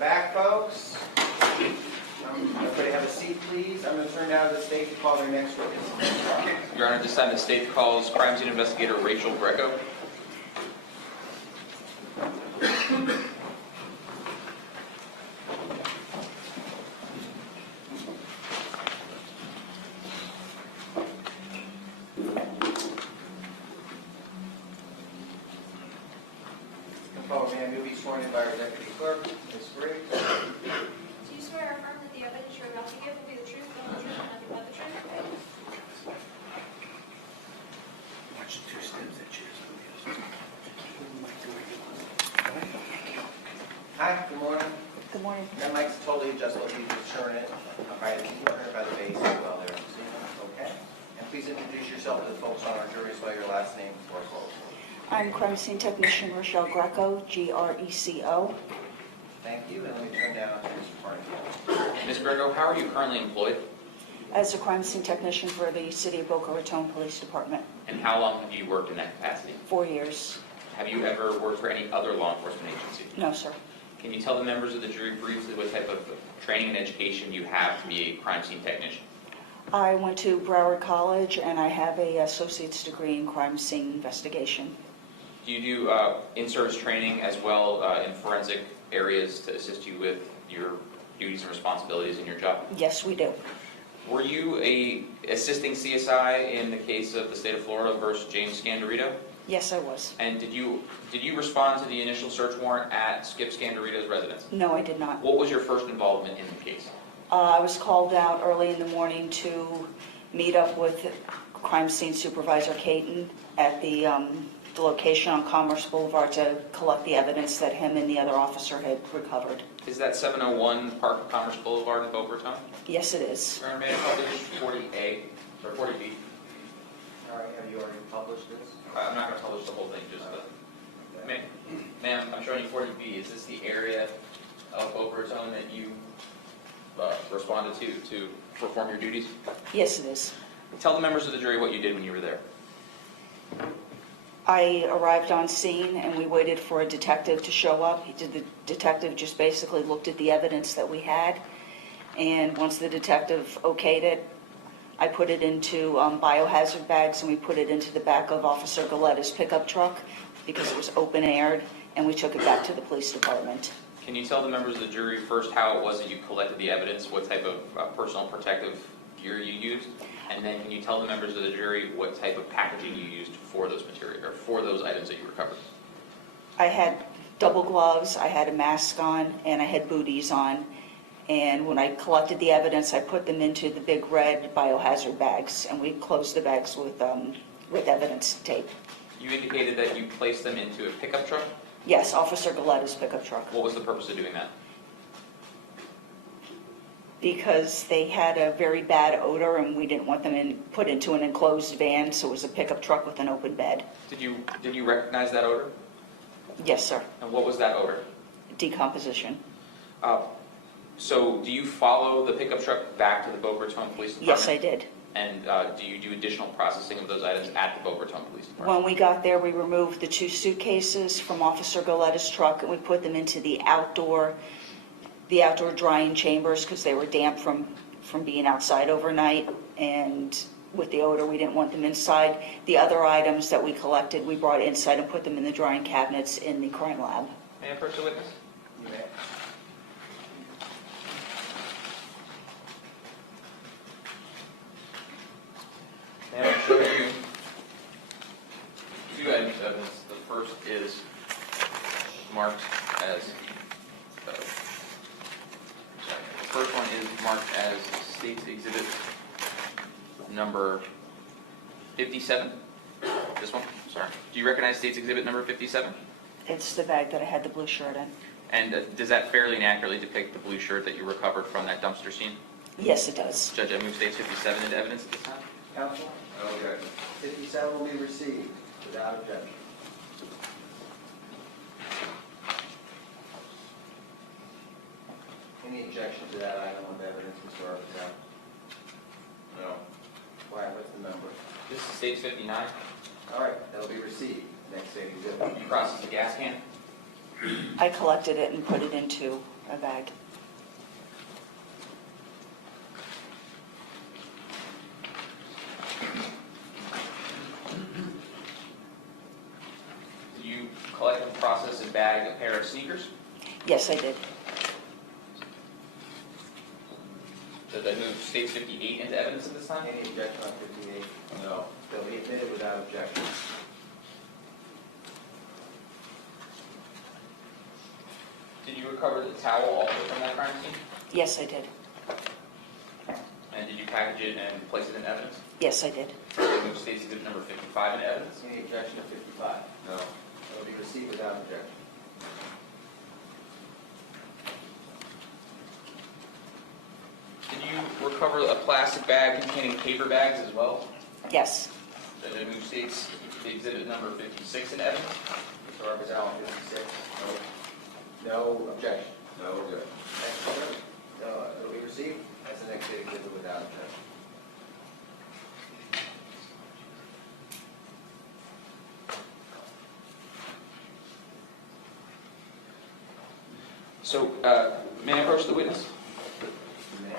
back, folks. Everybody have a seat, please. I'm going to turn now to the state to call their next witness. Your Honor, this time the state calls crime scene investigator Rachelle Greco. Ma'am, you'll be sworn in by our deputy clerk, Ms. Briggs. Do you swear or affirm that the evidence you're about to give will be the truth, the whole truth, and nothing but the truth? Watch the 2 steps that she Hi, good morning. Good morning. That mic's totally adjustable. You can turn it. Right, you can turn it by the base as well there. Okay. And please introduce yourself to the folks on our jury, spell your last name before I close. I'm crime scene technician Rachelle Greco, Greco. Thank you, and let me turn now to Ms. Parnell. Ms. Greco, how are you currently employed? As a crime scene technician for the City of Boca Raton Police Department. And how long have you worked in that capacity? 4 years. Have you ever worked for any other law enforcement agency? No, sir. Can you tell the members of the jury briefly what type of training and education you have to be a crime scene technician? I went to Broward College and I have an associate's degree in crime scene investigation. Do you do in-service training as well in forensic areas to assist you with your duties and responsibilities in your job? Yes, we do. Were you assisting CSI in the case of the state of Florida versus James Scandirito? Yes, I was. And did you respond to the initial search warrant at Skip Scandirito's residence? No, I did not. What was your first involvement in the case? I was called out early in the morning to meet up with crime scene supervisor Caton at the location on Commerce Boulevard to collect the evidence that him and the other officer had recovered. Is that 701 Park of Commerce Boulevard in Boca Raton? Yes, it is. Your Honor, may I publish 40A or 40B? All right, have you already published this? I'm not going to publish the whole thing, just the... Ma'am, I'm showing you 40B. Is this the area of Boca Raton that you responded to perform your duties? Yes, it is. Tell the members of the jury what you did when you were there. I arrived on scene and we waited for a detective to show up. The detective just basically looked at the evidence that we had, and once the detective okayed it, I put it into biohazard bags and we put it into the back of Officer Galletta's pickup truck because it was open aired, and we took it back to the police department. Can you tell the members of the jury first how it was that you collected the evidence, what type of personal protective gear you used, and then can you tell the members of the jury what type of packaging you used for those materials or for those items that you recovered? I had double gloves, I had a mask on, and I had booties on. And when I collected the evidence, I put them into the big red biohazard bags, and we closed the bags with evidence tape. You indicated that you placed them into a pickup truck. Yes, Officer Galletta's pickup truck. What was the purpose of doing that? Because they had a very bad odor and we didn't want them put into an enclosed van, so it was a pickup truck with an open bed. Did you recognize that odor? Yes, sir. And what was that odor? Decomposition. So do you follow the pickup truck back to the Boca Raton Police Department? Yes, I did. And do you do additional processing of those items at the Boca Raton Police Department? When we got there, we removed the 2 suitcases from Officer Galletta's truck and we put them into the outdoor drying chambers because they were damp from being outside overnight, and with the odor we didn't want them inside. The other items that we collected we brought inside and put them in the drying cabinets in the crime lab. May I approach the witness? You may. May I show you 2 items of evidence. The first is marked as the first one is marked as State's Exhibit number 57. This one? Sorry. Do you recognize State's Exhibit number 57? It's the bag that I had the blue shirt in. And does that fairly and accurately depict the blue shirt that you recovered from that dumpster scene? Yes, it does. Judge, I move State's 57 into evidence at this time. Counsel? Okay. 57 will be received without objection. Any objection to that item of evidence, Mr. Arthur? No. Why, what's the number? This is State's 59. All right, that'll be received. Next state exhibit. You processed the gas can. I collected it and put it into a bag. Did you collect and process and bag a pair of sneakers? Yes, I did. Did they move States 58 into evidence at this time? Any objection on 58? No. They'll be admitted without objection. Did you recover the towel also from that crime scene? Yes, I did. And did you package it and place it in evidence? Yes, I did. Did they move States Exhibit number 55 into evidence? Any objection to 55? No. They'll be received without objection. Did you recover a plastic bag containing paper bags as well? Yes. Did they move States Exhibit number 56 into evidence? Mr. Arbuzal on 56? No objection. No, we're good. Next exhibit. It'll be received. That's the next exhibit without objection. So, may I approach the witness? You may.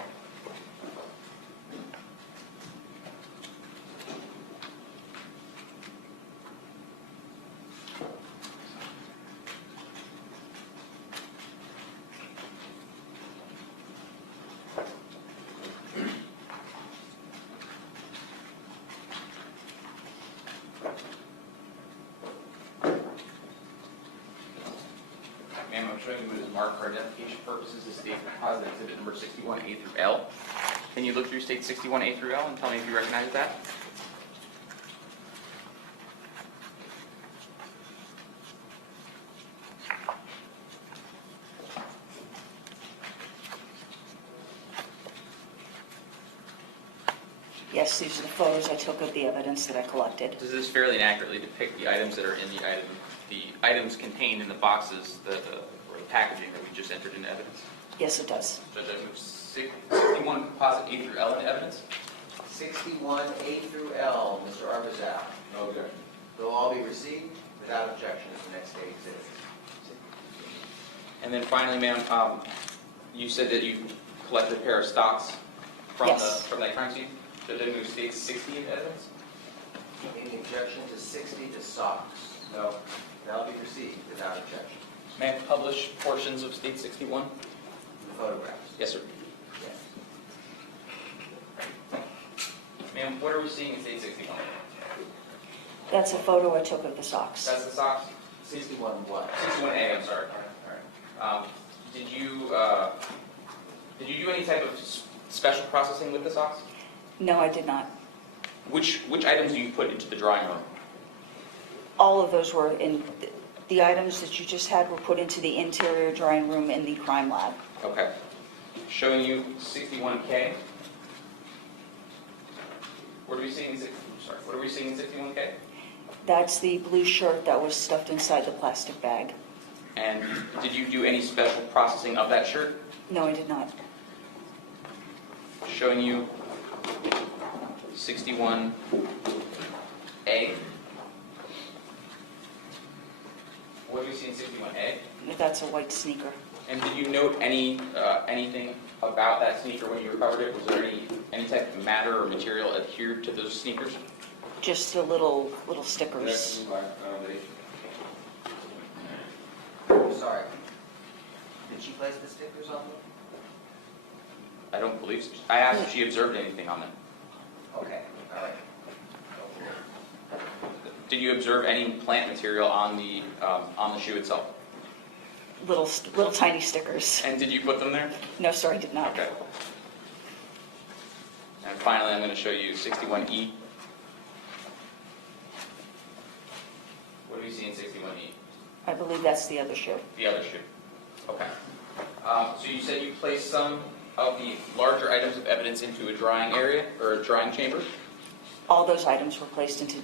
Ma'am, I'm showing you what is marked for identification purposes as State Deposit Exhibit number 61A through L. Can you look through State 61A through L and tell me if you recognize that? Yes, these are the photos I took of the evidence that I collected. Does this fairly and accurately depict the items that are in the items contained in the boxes that, or the packaging that we just entered into evidence? Yes, it does. Judge, I move 61 composite A through L into evidence. 61A through L, Mr. Arbuzal. No objection. They'll all be received without objection as the next day exhibit. And then finally, ma'am, you said that you collected a pair of stocks from Yes. from that crime scene. Judge, I move State 60 into evidence. Any objection to 60 to socks? No. That'll be received without objection. May I publish portions of State 61? The photographs. Yes, sir. Yes. Ma'am, what are we seeing in State 61? That's a photo I took of the socks. That's the socks? 61 what? 61A, I'm sorry. All right. Did you do any type of special processing with the socks? No, I did not. Which items do you put into the drawing room? All of those were in, the items that you just had were put into the interior drawing room in the crime lab. Okay. Showing you 61K. What are we seeing in 61K? That's the blue shirt that was stuffed inside the plastic bag. And did you do any special processing of that shirt? No, I did not. Showing you 61A. What do we see in 61A? That's a white sneaker. And did you note anything about that sneaker when you recovered it? Was there any type of matter or material adhered to those sneakers? Just the little stickers. Next, by foundation. Sorry. Did she place the stickers on them? I don't believe so. I asked if she observed anything on them. Okay, all right. Did you observe any plant material on the shoe itself? Little tiny stickers. And did you put them there? No, sir, I did not. Okay. And finally, I'm going to show you 61E. What do we see in 61E? I believe that's the other shoe. The other shoe. Okay. So you said you placed some of the larger items of evidence into a drying area or a drying chamber. All those items were placed into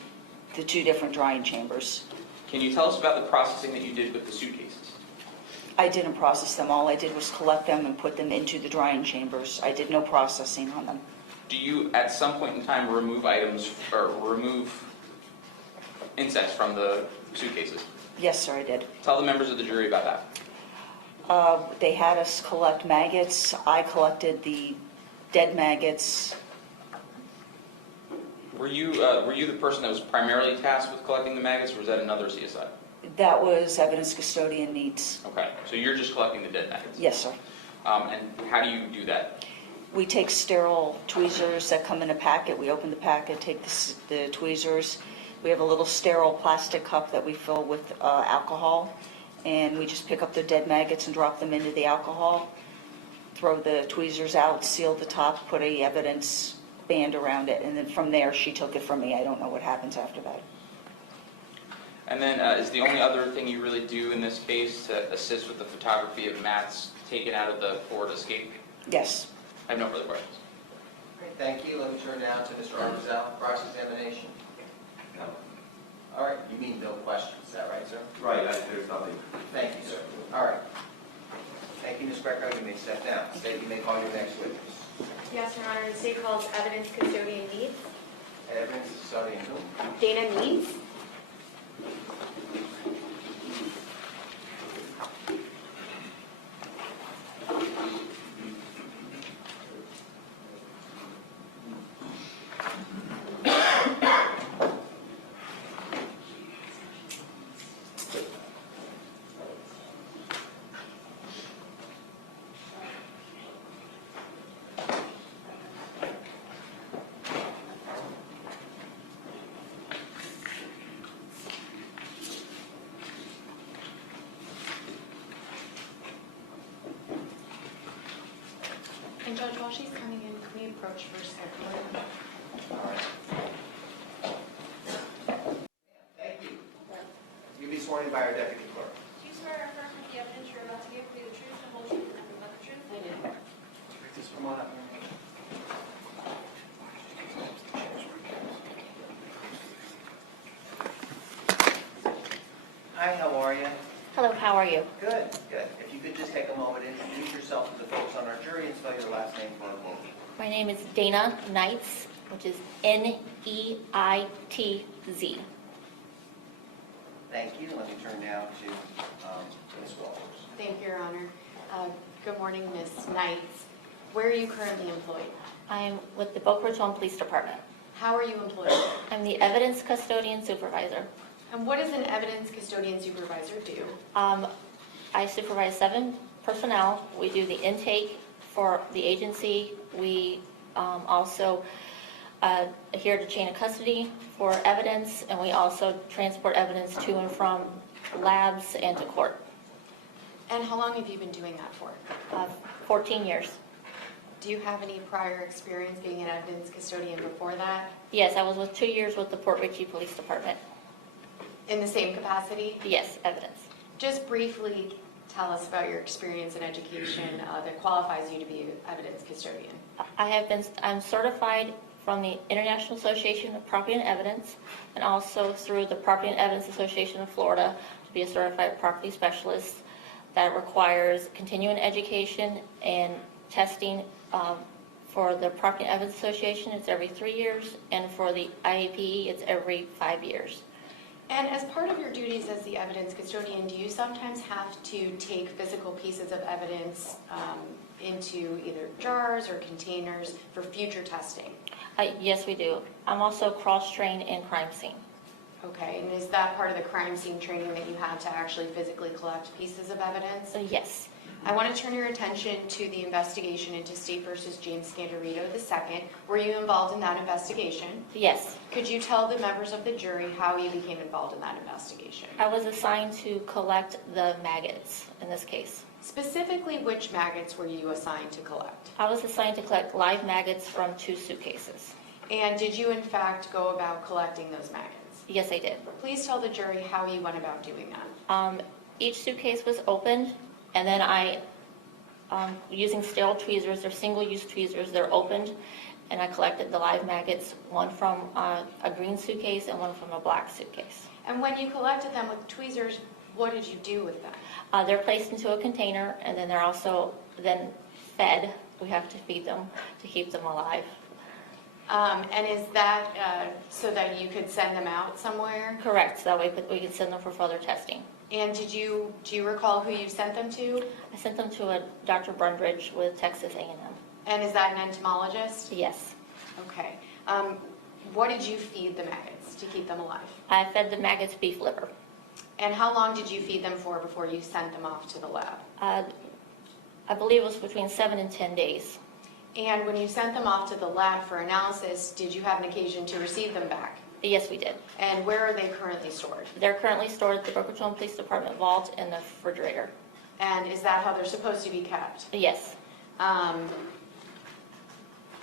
the two different drying chambers. Can you tell us about the processing that you did with the suitcases? I didn't process them. All I did was collect them and put them into the drying chambers. I did no processing on them. Do you, at some point in time, remove items or remove insects from the suitcases? Yes, sir, I did. Tell the members of the jury about that. They had us collect maggots. I collected the dead maggots. Were you the person that was primarily tasked with collecting the maggots, or was that another CSI? That was evidence custodian Neitz. Okay, so you're just collecting the dead maggots? Yes, sir. And how do you do that? We take sterile tweezers that come in a packet. We open the packet, take the tweezers. We have a little sterile plastic cup that we fill with alcohol, and we just pick up the dead maggots and drop them into the alcohol, throw the tweezers out, seal the top, put a evidence band around it, and then from there, she took it from me. I don't know what happens after that. And then is the only other thing you really do in this case to assist with the photography of mats taken out of the Ford Escape? Yes. I have no further questions. Great, thank you. Let me turn now to Mr. Armazel, cross-examination. No. All right, you mean no questions, is that right, sir? Right, there's nothing. Thank you, sir. All right. Thank you, Ms. Greco. You may step down. State, you may call your next witness. Yes, Your Honor, the state calls evidence custodian Neitz. Evidence custodian who? Dana Neitz. And Judge, while she's coming in, can we approach first circular? All right. Thank you. You'll be sworn in by our deputy clerk. Do you swear or affirm that the evidence you're about to give will be the truth, the whole truth, and nothing but the truth? I do. Just come on up. Hi, how are you? Hello, how are you? Good, good. If you could just take a moment, introduce yourself to the folks on our jury and spell your last name for our vote. My name is Dana Neitz, which is Neitz. Thank you. Let me turn now to Ms. Walters. Thank you, Your Honor. Good morning, Ms. Neitz. Where are you currently employed? I'm with the Boca Raton Police Department. How are you employed? I'm the evidence custodian supervisor. And what does an evidence custodian supervisor do? I supervise 7 personnel. We do the intake for the agency. We also adhere to chain of custody for evidence, and we also transport evidence to and from labs and to court. And how long have you been doing that for? 14 years. Do you have any prior experience being an evidence custodian before that? Yes, I was with 2 years with the Port Richey Police Department. In the same capacity? Yes, evidence. Just briefly tell us about your experience in education that qualifies you to be an evidence custodian. I'm certified from the International Association of Property and Evidence, and also through the Property and Evidence Association of Florida to be a certified property specialist. That requires continuing education and testing. For the Property and Evidence Association, it's every 3 years, and for the IAPE, it's every 5 years. And as part of your duties as the evidence custodian, do you sometimes have to take physical pieces of evidence into either jars or containers for future testing? Yes, we do. I'm also cross-trained in crime scene. Okay, and is that part of the crime scene training that you had to actually physically collect pieces of evidence? So yes. I want to turn your attention to the investigation into State versus James Scandirito II. Were you involved in that investigation? Yes. Could you tell the members of the jury how you became involved in that investigation? I was assigned to collect the maggots in this case. Specifically, which maggots were you assigned to collect? I was assigned to collect live maggots from 2 suitcases. And did you in fact go about collecting those maggots? Yes, I did. Please tell the jury how you went about doing that. Each suitcase was opened, and then I, using sterile tweezers, they're single-use tweezers, they're opened, and I collected the live maggots, one from a green suitcase and one from a black suitcase. And when you collected them with tweezers, what did you do with them? They're placed into a container, and then they're also then fed. We have to feed them to keep them alive. And is that so that you could send them out somewhere? Correct, so that way we can send them for further testing. And do you recall who you sent them to? I sent them to a Dr. Brundridge with Texas A&M. And is that an entomologist? Yes. Okay. What did you feed the maggots to keep them alive? I fed the maggots beef liver. And how long did you feed them for before you sent them off to the lab? I believe it was between 7 and 10 days. And when you sent them off to the lab for analysis, did you have an occasion to receive them back? Yes, we did. And where are they currently stored? They're currently stored at the Boca Raton Police Department vault in the refrigerator. And is that how they're supposed to be kept? Yes.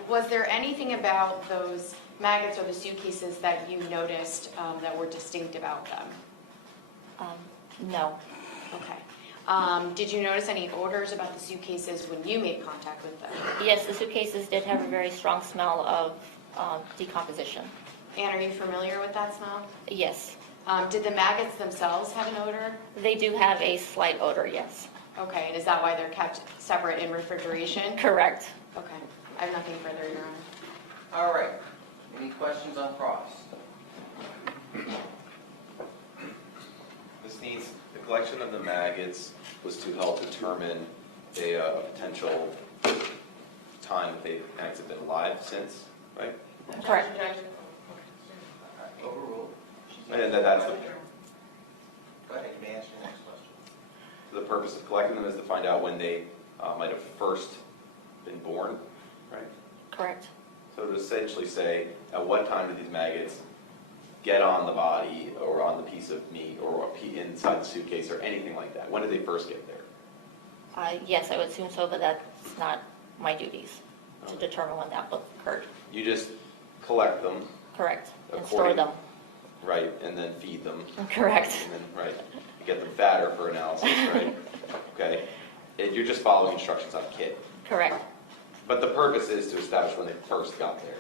Was there anything about those maggots or the suitcases that you noticed that were distinct about them? No. Okay. Did you notice any odors about the suitcases when you made contact with them? Yes, the suitcases did have a very strong smell of decomposition. And are you familiar with that smell? Yes. Did the maggots themselves have an odor? They do have a slight odor, yes. Okay, and is that why they're kept separate in refrigeration? Correct. Okay, I have nothing further, Your Honor. All right. Any questions on cross? Ms. Neitz, the collection of the maggots was to help determine a potential time that the maggots have been alive since, right? Correct. Overruled. And that's the, Go ahead, you may ask your next question. the purpose of collecting them is to find out when they might have first been born, right? Correct. So to essentially say, at what time did these maggots get on the body or on the piece of meat or inside the suitcase or anything like that? When did they first get there? Yes, I would assume so, but that's not my duties to determine when that occurred. You just collect them, Correct. And store According- them. right, and then feed them. Correct. And then, right, you get them fatter for analysis, right? Okay, and you're just following instructions on a kit. Correct. But the purpose is to establish when they first got there.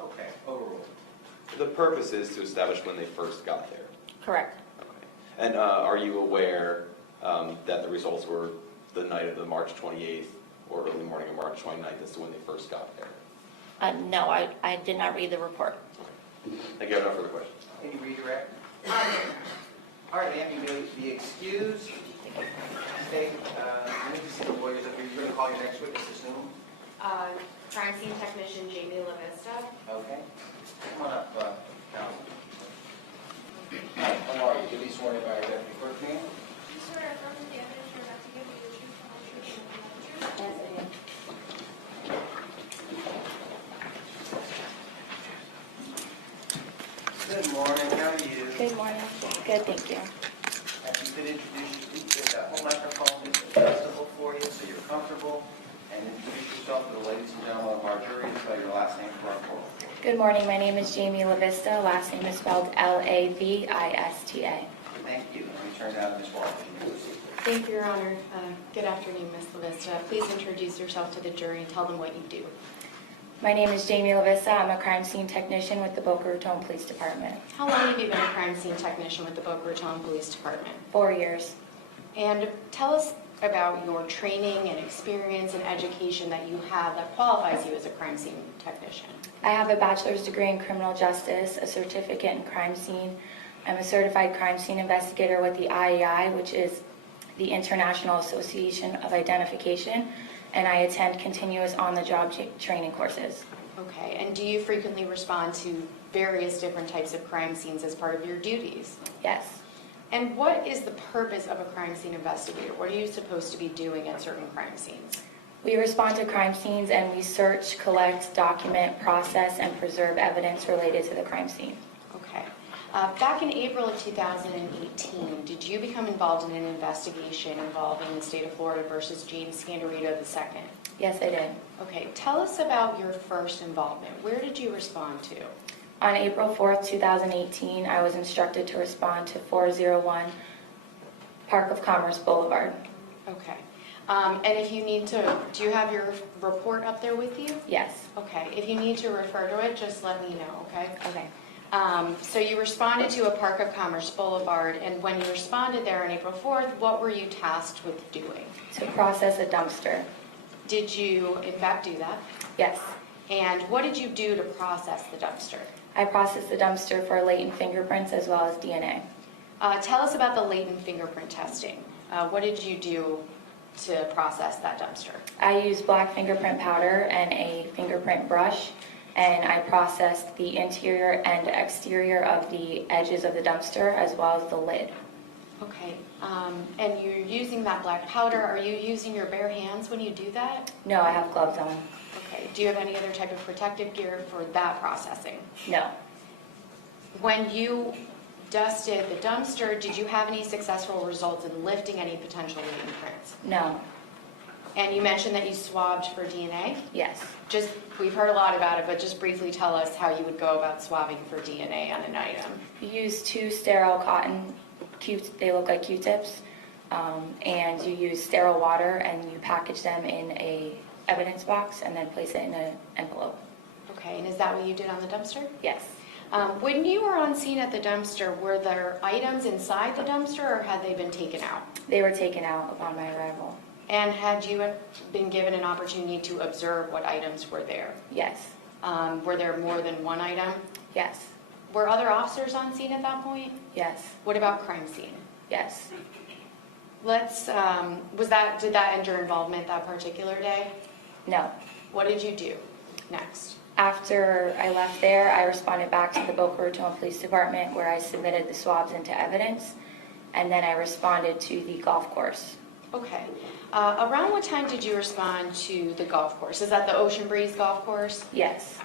Okay, overruled. The purpose is to establish when they first got there. Correct. Okay. And are you aware that the results were the night of the March 28th or early morning of March 29th as to when they first got there? No, I did not read the report. Thank you. I have no further questions. Any redirect? All right, ma'am, you may be excused. Stay, let me see the lawyers up here. You're going to call your next witness, assume? Crime scene technician Jamie Lavista. Okay. Come on up, counsel. Hi, how are you? You'll be sworn in by your deputy clerk, ma'am. Do you swear or affirm that the evidence you're about to give will be the truth, the whole truth, and nothing but the truth? Yes, Good morning, how are you? Good morning. Good, thank you. If you could introduce that whole microphone is adjustable for you so you're comfortable, and introduce yourself to the ladies and gentlemen of our jury and spell your last name for our court. Good morning, my name is Jamie Lavista, last name is spelled Lavista. Thank you. Let me turn down Ms. Walker. You may proceed. Thank you, Your Honor. Good afternoon, Ms. Lavista. Please introduce yourself to the jury and tell them what you do. My name is Jamie Lavista, I'm a crime scene technician with the Boca Raton Police Department. How long have you been a crime scene technician with the Boca Raton Police Department? 4 years. And tell us about your training and experience and education that you have that qualifies you as a crime scene technician. I have a bachelor's degree in criminal justice, a certificate in crime scene. I'm a certified crime scene investigator with the IAI, which is the International Association of Identification, and I attend continuous on-the-job training courses. Okay, and do you frequently respond to various different types of crime scenes as part of your duties? Yes. And what is the purpose of a crime scene investigator? What are you supposed to be doing at certain crime scenes? We respond to crime scenes and we search, collect, document, process, and preserve evidence related to the crime scene. Okay. Back in April of 2018, did you become involved in an investigation involving the state of Florida versus James Scandirito II? Yes, I did. Okay, tell us about your first involvement. Where did you respond to? On April 4th, 2018, I was instructed to respond to 401 Park of Commerce Boulevard. Okay. And if you need to, do you have your report up there with you? Yes. Okay, if you need to refer to it, just let me know, okay? Okay. So you responded to a Park of Commerce Boulevard, and when you responded there on April 4th, what were you tasked with doing? To process a dumpster. Did you, in fact, do that? Yes. And what did you do to process the dumpster? I processed the dumpster for latent fingerprints as well as DNA. Tell us about the latent fingerprint testing. What did you do to process that dumpster? I used black fingerprint powder and a fingerprint brush, and I processed the interior and exterior of the edges of the dumpster as well as the lid. Okay, and you're using that black powder. Are you using your bare hands when you do that? No, I have gloves on. Okay, do you have any other type of protective gear for that processing? No. When you dusted the dumpster, did you have any successful results in lifting any potential latent prints? No. And you mentioned that you swabbed for DNA. Yes. We've heard a lot about it, but just briefly tell us how you would go about swabbing for DNA on an item. You use 2 sterile cotton they look like Q-tips, and you use sterile water and you package them in a evidence box and then place it in an envelope. Okay, and is that what you did on the dumpster? Yes. When you were on scene at the dumpster, were there items inside the dumpster or had they been taken out? They were taken out upon my arrival. And had you been given an opportunity to observe what items were there? Yes. Were there more than one item? Yes. Were other officers on scene at that point? Yes. What about crime scene? Yes. Did that end your involvement that particular day? No. What did you do next? After I left there, I responded back to the Boca Raton Police Department where I submitted the swabs into evidence, and then I responded to the golf course. Okay. Around what time did you respond to the golf course? Is that the Ocean Breeze golf course? Yes.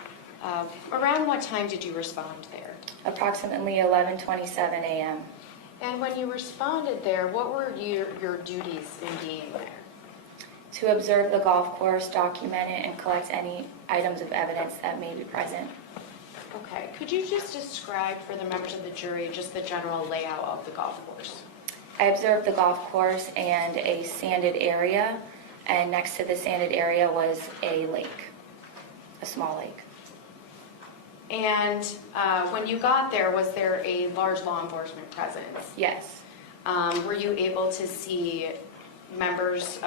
Around what time did you respond there? Approximately 11:27 a.m. And when you responded there, what were your duties in being there? To observe the golf course, document it, and collect any items of evidence that may be present. Okay. Could you just describe for the members of the jury just the general layout of the golf course? I observed the golf course and a sanded area, and next to the sanded area was a lake, a small lake. And when you got there, was there a large law enforcement presence? Yes. Were you able to see members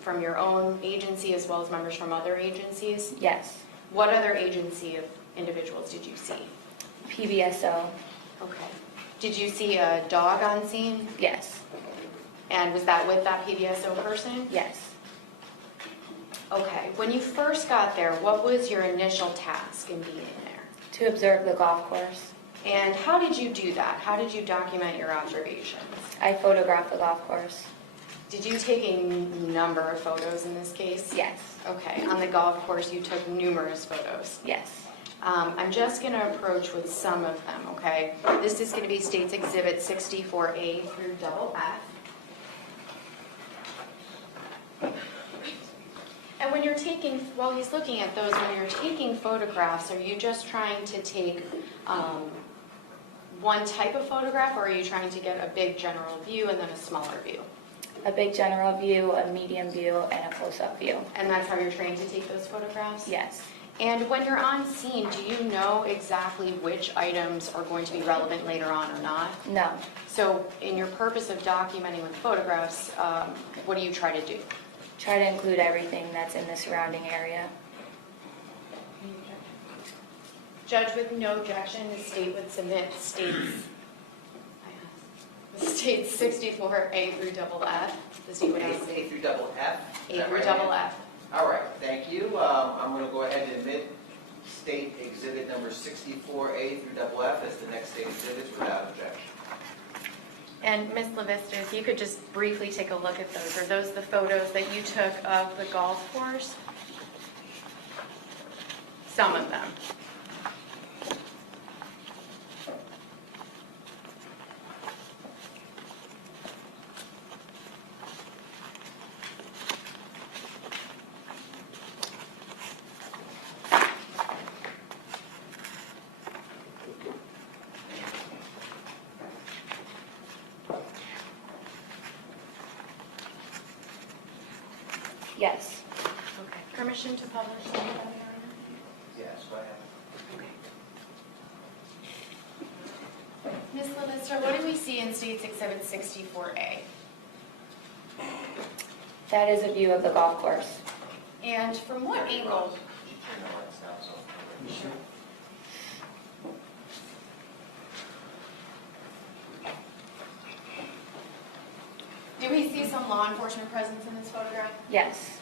from your own agency as well as members from other agencies? Yes. What other agency of individuals did you see? PBSO. Okay. Did you see a dog on scene? Yes. And was that with that PBSO person? Yes. Okay. When you first got there, what was your initial task in being there? To observe the golf course. And how did you do that? How did you document your observations? I photographed the golf course. Did you take a number of photos in this case? Yes. Okay. On the golf course, you took numerous photos. Yes. I'm just going to approach with some of them, okay? This is going to be State's Exhibit 64A through FF. And when you're taking, while he's looking at those, when you're taking photographs, are you just trying to take one type of photograph, or are you trying to get a big general view and then a smaller view? A big general view, a medium view, and a close-up view. And that's how you're trained to take those photographs? Yes. And when you're on scene, do you know exactly which items are going to be relevant later on or not? No. So in your purpose of documenting with photographs, what do you try to do? Try to include everything that's in the surrounding area. Judge, with no objection, the state would submit states 64A through FF. The state would ask A through double F? A through FF. All right, thank you. I'm going to go ahead and admit State Exhibit number 64A through FF as the next state exhibits without objection. And Ms. Lavista, if you could just briefly take a look at those. Are those the photos that you took of the golf course? Some of them. Yes. Okay. Permission to publish? Yes, go ahead. Ms. Lavista, what do we see in State's Exhibit 64A? That is a view of the golf course. And from what angle? see some law enforcement presence in this photograph? Yes.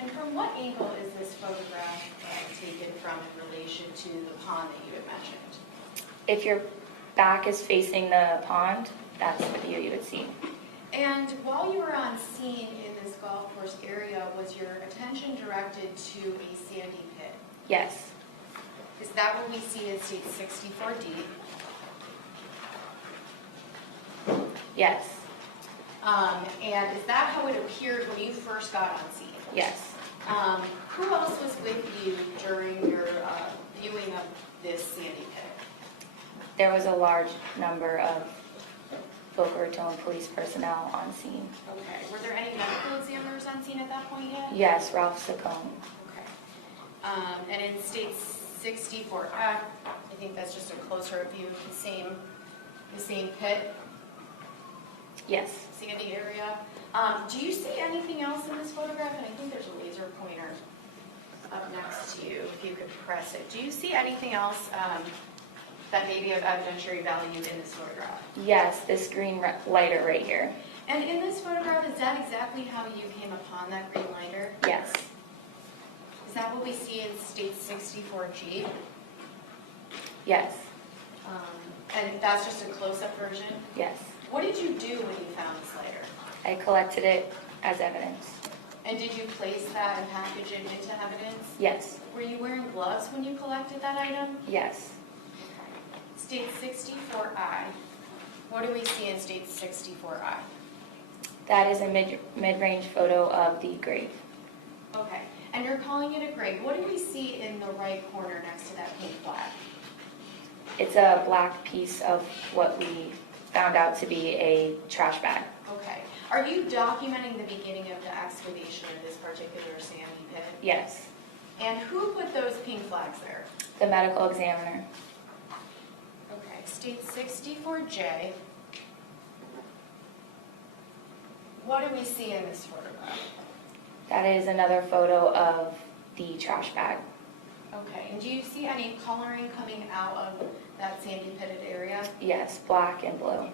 And from what angle is this photograph taken from in relation to the pond that you had mentioned? If your back is facing the pond, that's the view you would see. And while you were on scene in this golf course area, was your attention directed to a sandy pit? Yes. Is that what we see in state 64D? Yes. And is that how it appeared when you first got on scene? Yes. Who else was with you during your viewing of this sandy pit? There was a large number of Boca Raton police personnel on scene. Okay. Were there any medical examiners on scene at that point yet? Yes, Ralph Saccone. Okay. And in state 64, I think that's just a closer view of the same pit, Yes. sandy area. Do you see anything else in this photograph? And I think there's a laser pointer up next to you, if you could press it. Do you see anything else that may be of evidentiary value in this photograph? Yes, this green lighter right here. And in this photograph, is that exactly how you came upon that green lighter? Yes. Is that what we see in state 64G? Yes. And that's just a close-up version? Yes. What did you do when you found this lighter? I collected it as evidence. And did you place that and package it into evidence? Yes. Were you wearing gloves when you collected that item? Yes. State 64I. What do we see in state 64I? That is a mid-range photo of the grave. Okay. And you're calling it a grave. What do we see in the right corner next to that pink flag? It's a black piece of what we found out to be a trash bag. Okay. Are you documenting the beginning of the excavation of this particular sandy pit? Yes. And who put those pink flags there? The medical examiner. Okay. State 64J. What do we see in this photograph? That is another photo of the trash bag. Okay. And do you see any coloring coming out of that sandy pitted area? Yes, black and blue.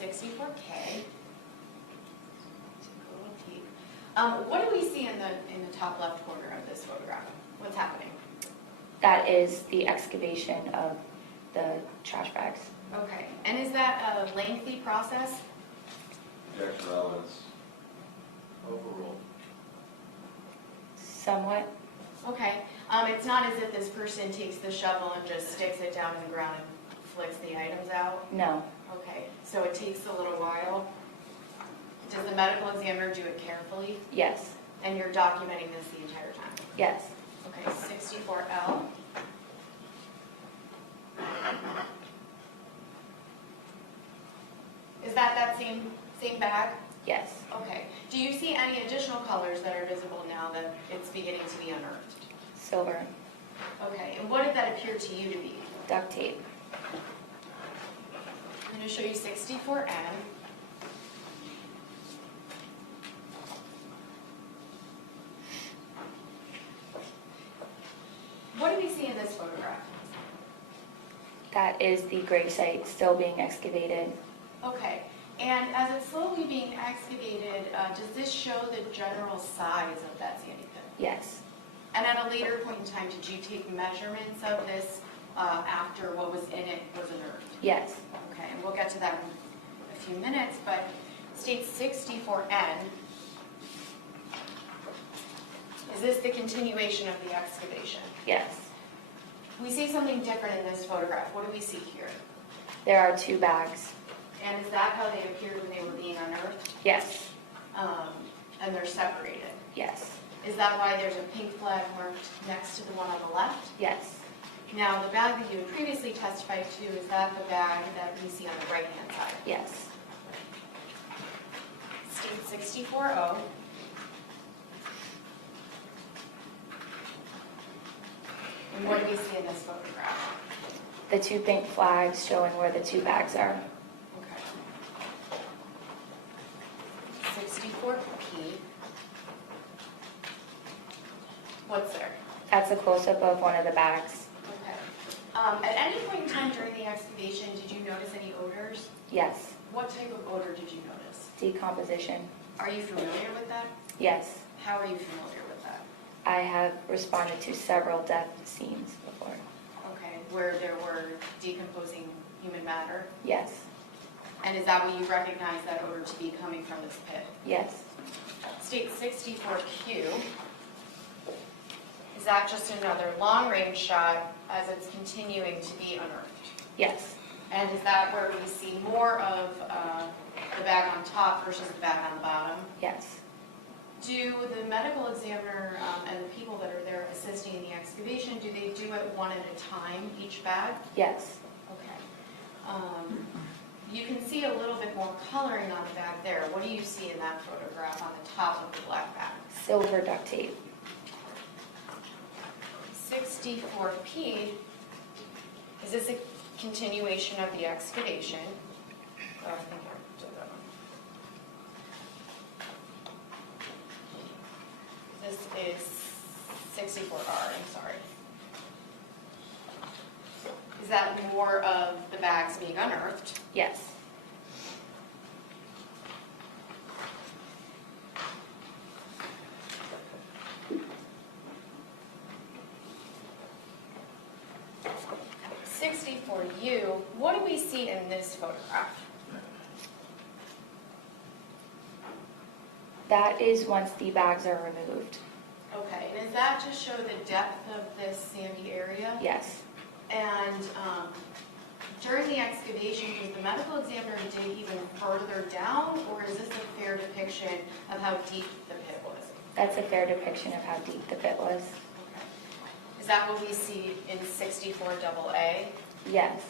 64K. Take a little peek. What do we see in the top left corner of this photograph? What's happening? That is the excavation of the trash bags. Okay. And is that a lengthy process? Objection relevance. Overruled. Somewhat. Okay. It's not as if this person takes the shovel and just sticks it down in the ground and flicks the items out? No. Okay. So it takes a little while. Does the medical examiner do it carefully? Yes. And you're documenting this the entire time? Yes. Okay, 64L. Is that same bag? Yes. Okay. Do you see any additional colors that are visible now that it's beginning to be unearthed? Silver. Okay, and what did that appear to you to be? Duct tape. I'm going to show you 64N. What do we see in this photograph? That is the gravesite still being excavated. Okay, and as it's slowly being excavated, does this show the general size of that sandy pit? Yes. And at a later point in time, did you take measurements of this after what was in it was unearthed? Yes. Okay, and we'll get to that in a few minutes, but state 64N, is this the continuation of the excavation? Yes. We see something different in this photograph. What do we see here? There are two bags. And is that how they appeared when they were being unearthed? Yes. And they're separated? Yes. Is that why there's a pink flag marked next to the one on the left? Yes. Now, the bag that you had previously testified to, is that the bag that we see on the right-hand side? Yes. State 64O. And what do we see in this photograph? The two pink flags showing where the two bags are. Okay. 64P. What's there? That's a close-up of one of the bags. Okay. At any point in time during the excavation, did you notice any odors? Yes. What type of odor did you notice? Decomposition. Are you familiar with that? Yes. How are you familiar with that? I have responded to several death scenes before. Okay, where there were decomposing human matter? Yes. And is that what you recognize that odor to be coming from this pit? Yes. State 64Q, is that just another long-range shot as it's continuing to be unearthed? Yes. And is that where we see more of the bag on top versus the bag on the bottom? Yes. Do the medical examiner and the people that are there assisting in the excavation, do they do it one at a time, each bag? Yes. Okay. You can see a little bit more coloring on the bag there. What do you see in that photograph on the top of the black bag? Silver duct tape. 64P, is this a continuation of the excavation? Oh, I think I did that one. This is 64R, I'm sorry. Is that more of the bags being unearthed? Yes. For you, what do we see in this photograph? That is once the bags are removed. Okay, and is that to show the depth of this sandy area? Yes. And during the excavation, was the medical examiner dig even further down, or is this a fair depiction of how deep the pit was? That's a fair depiction of how deep the pit was. Okay. Is that what we see in 64AA? Yes.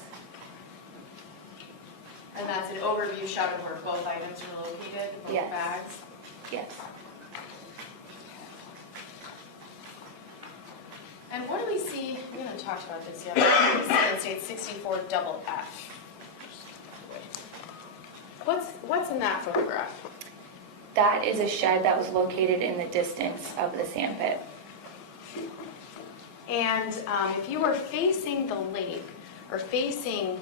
And that's an overview shot of where both items are located, both Yes. bags? Yes. And what do we see, we haven't talked about this yet, what do we see in state 64FF? What's in that photograph? That is a shed that was located in the distance of the sand pit. And if you were facing the lake, or facing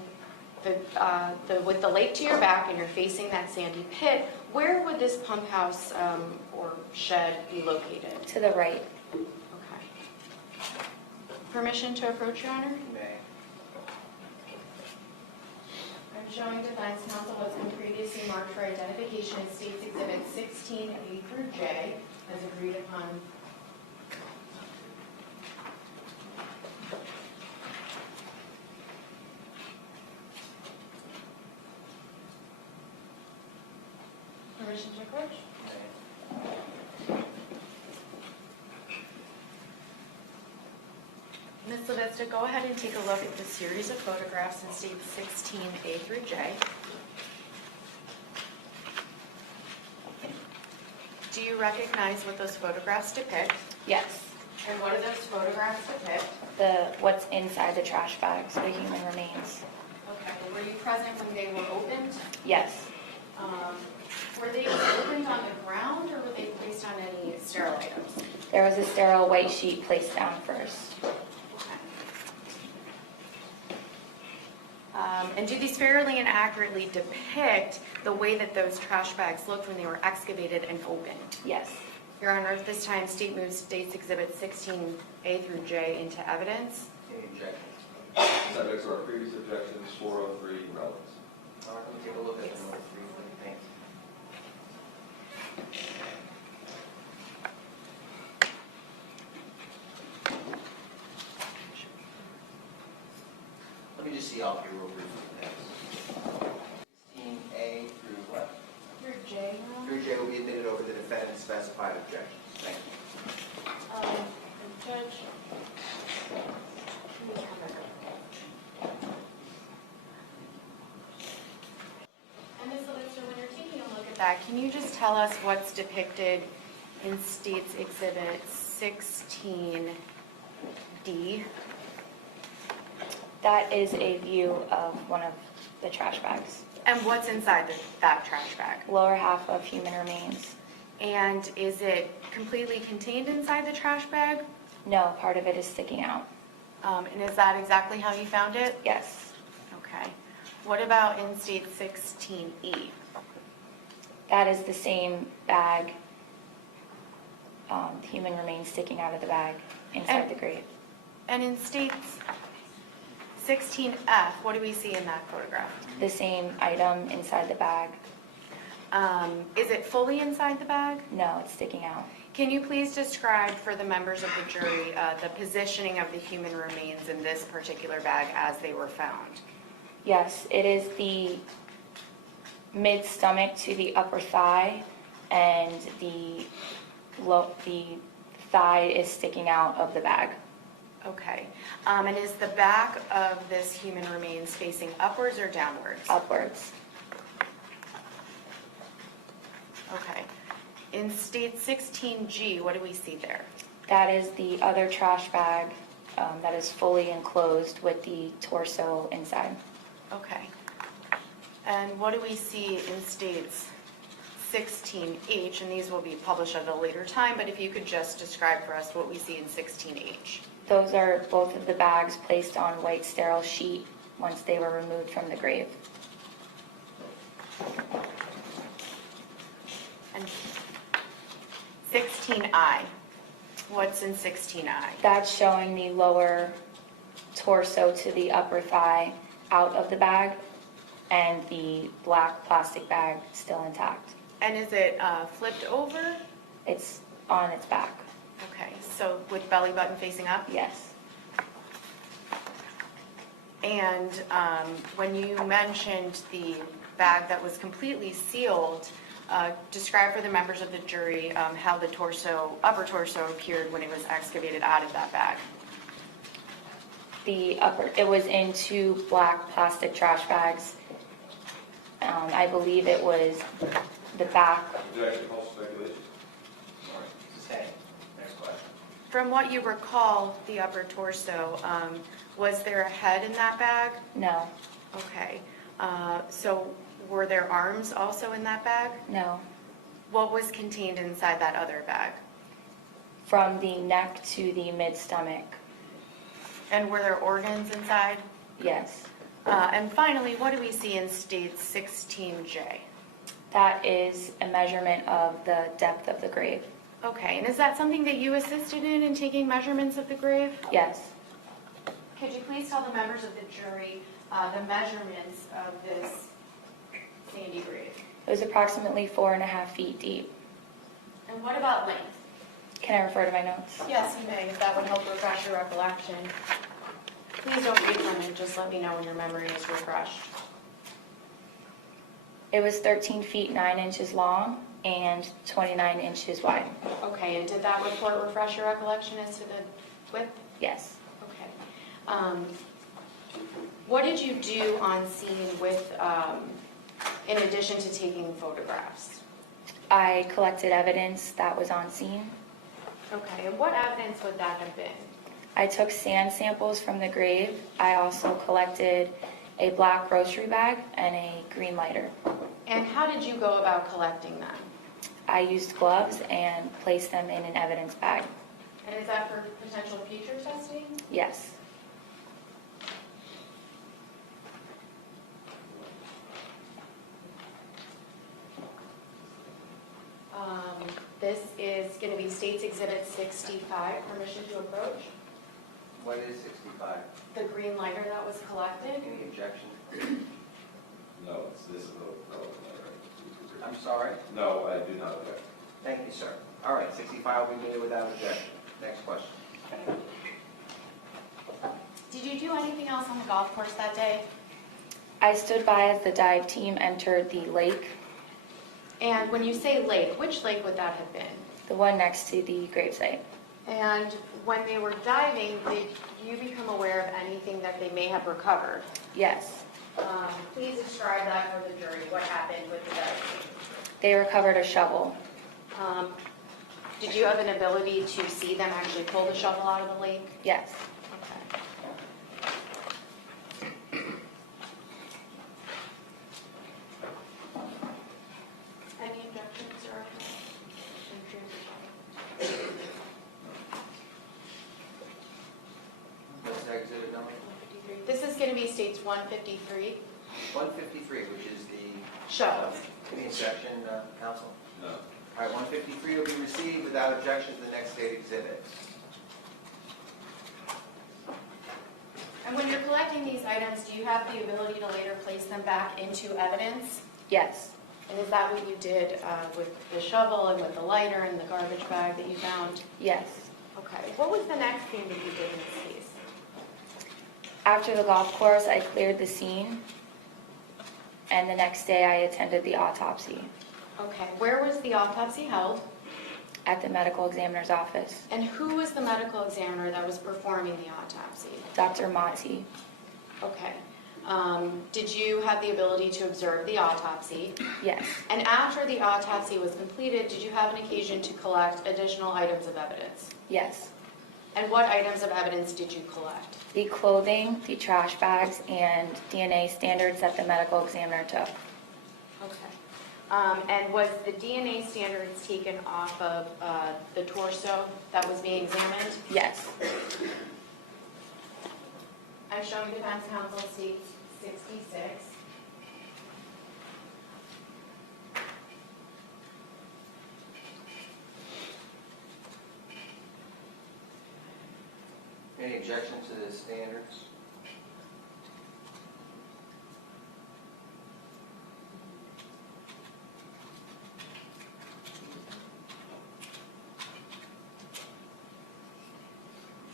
with the lake to your back and you're facing that sandy pit, where would this pump house or shed be located? To the right. Okay. Permission to approach, Your Honor? May. I'm showing defense counsel what's been previously marked for identification in States Exhibit 16A through J, as agreed upon. Permission to approach? Ms. Lavista, go ahead and take a look at the series of photographs in States 16A through J. Do you recognize what those photographs depict? Yes. And what do those photographs depict? What's inside the trash bags, the human remains. Okay, were you present when they were opened? Yes. Were they opened on the ground or were they placed on any sterile items? There was a sterile white sheet placed down first. And do these fairly and accurately depict the way that those trash bags looked when they were excavated and opened? Yes. Your Honor, at this time, State moves States Exhibit 16A through J into evidence. Any objections? Subject to our previous objections, 403 relevance. All right, let me take a look at them briefly. Thanks. Let me just see off here real briefly. Thanks. 16A through what? Through J, Your Honor. Through J will be admitted over the defendant's specified objections. Thank you. Judge. And Ms. Lavista, when you're taking a look at that, can you just tell us what's depicted in States Exhibit 16D? That is a view of one of the trash bags. And what's inside that trash bag? Lower half of human remains. And is it completely contained inside the trash bag? No, part of it is sticking out. And is that exactly how you found it? Yes. Okay. What about in state 16E? That is the same bag, human remains sticking out of the bag inside And- the grave. And in states 16F, what do we see in that photograph? The same item inside the bag. Is it fully inside the bag? No, it's sticking out. Can you please describe for the members of the jury the positioning of the human remains in this particular bag as they were found? Yes, it is the mid-stomach to the upper thigh, and the thigh is sticking out of the bag. Okay. And is the back of this human remains facing upwards or downwards? Upwards. Okay. In state 16G, what do we see there? That is the other trash bag that is fully enclosed with the torso inside. Okay. And what do we see in states 16H? And these will be published at a later time, but if you could just describe for us what we see in 16H. Those are both of the bags placed on white sterile sheet once they were removed from the grave. And 16I, what's in 16I? That's showing the lower torso to the upper thigh out of the bag, and the black plastic bag still intact. And is it flipped over? It's on its back. Okay, so with belly button facing up? Yes. And when you mentioned the bag that was completely sealed, describe for the members of the jury how the upper torso appeared when it was excavated out of that bag. It was in 2 black plastic trash bags. I believe it was the back. Objection, false speculation. All right, sustained. Next question. From what you recall, the upper torso, was there a head in that bag? No, Okay. So were there arms also in that bag? no. What was contained inside that other bag? From the neck to the mid-stomach, And were there organs inside? yes. And finally, what do we see in state 16J? That is a measurement of the depth of the grave. Okay, and is that something that you assisted in taking measurements of the grave? Yes. Could you please tell the members of the jury the measurements of this sandy grave? It was approximately 4.5 feet deep. And what about length? Can I refer to my notes? Yes, you may, if that would help refresh your recollection. Please don't read from it, just let me know when your memory is refreshed. It was 13 feet 9 inches long and 29 inches wide. Okay, and did that report refresh your recollection as to the width? Yes. Okay. What did you do on scene with, in addition to taking photographs? I collected evidence that was on scene. Okay, and what evidence would that have been? I took sand samples from the grave. I also collected a black grocery bag and a green lighter. And how did you go about collecting them? I used gloves and placed them in an evidence bag. And is that for potential future testing? Yes. This is going to be State's Exhibit 65, permission to approach. What is 65? The green lighter that was collected. Any objection? No, this is the relevant letter. I'm sorry? No, I do not object. Thank you, sir. All right, 65 will be made without objection. Next question. Did you do anything else on the golf course that day? I stood by as the dive team entered the lake, And when you say lake, which lake would that have been? the one next to the gravesite. And when they were diving, did you become aware of anything that they may have recovered? Yes. Please describe that for the jury, what happened with the diving. They recovered a shovel. Did you have an ability to see them actually pull the shovel out of the lake? Yes. Okay. Any objections or? What's the exhibit number? This is going to be States 153. 153, which is the Shovels. any objection, counsel? No. All right, 153 will be received without objection to the next state exhibit. And when you're collecting these items, do you have the ability to later place them back into evidence? Yes, And is that what you did with the shovel and with the lighter and the garbage bag that you found? yes. Okay. What was the next thing that you did in this case? After the golf course, I cleared the scene, and the next day I attended the autopsy Okay. Where was the autopsy held? at the medical examiner's office. And who was the medical examiner that was performing the autopsy? Dr. Monti, Okay. Did you have the ability to observe the autopsy? yes, And after the autopsy was completed, did you have an occasion to collect additional items of evidence? yes. And what items of evidence did you collect? The clothing, the trash bags, and DNA standards that the medical examiner took. Okay. And was the DNA standards taken off of the torso that was being examined? Yes, I'm showing defense counsel seat 66. Any objection to the standards?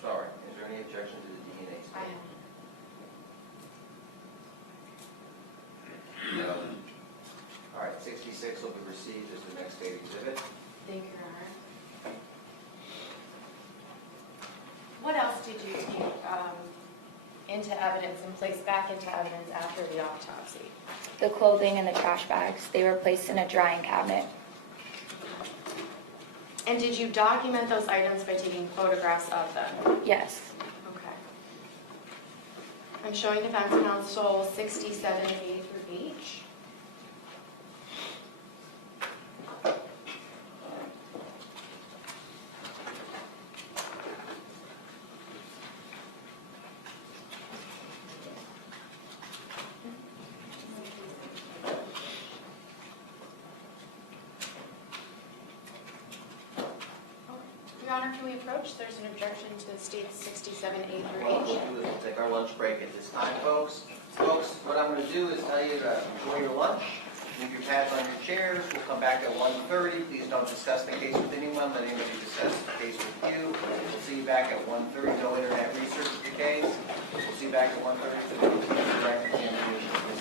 Sorry, is there any objection to the DNA I standard? am. No. All right, 66 will be received as the next state exhibit. Thank you, Your Honor. What else did you take into evidence and place back into evidence after the autopsy? the clothing and the trash bags, they were placed in a drying cabinet. And did you document those items by taking photographs of them? Yes, Okay. I'm showing defense counsel 67A through H. Your Honor, can we approach? There's an objection to states 67A through What H. we'll do is we'll take our lunch break at this time, folks. Folks, what I'm going to do is tell you to enjoy your lunch, leave your pads on your chairs. We'll come back at 1:30. Please don't discuss the case with anyone. Let anybody discuss the case with you. We'll see you back at 1:30. No internet research of your case. We'll see you back at 1:30 for the direct examination.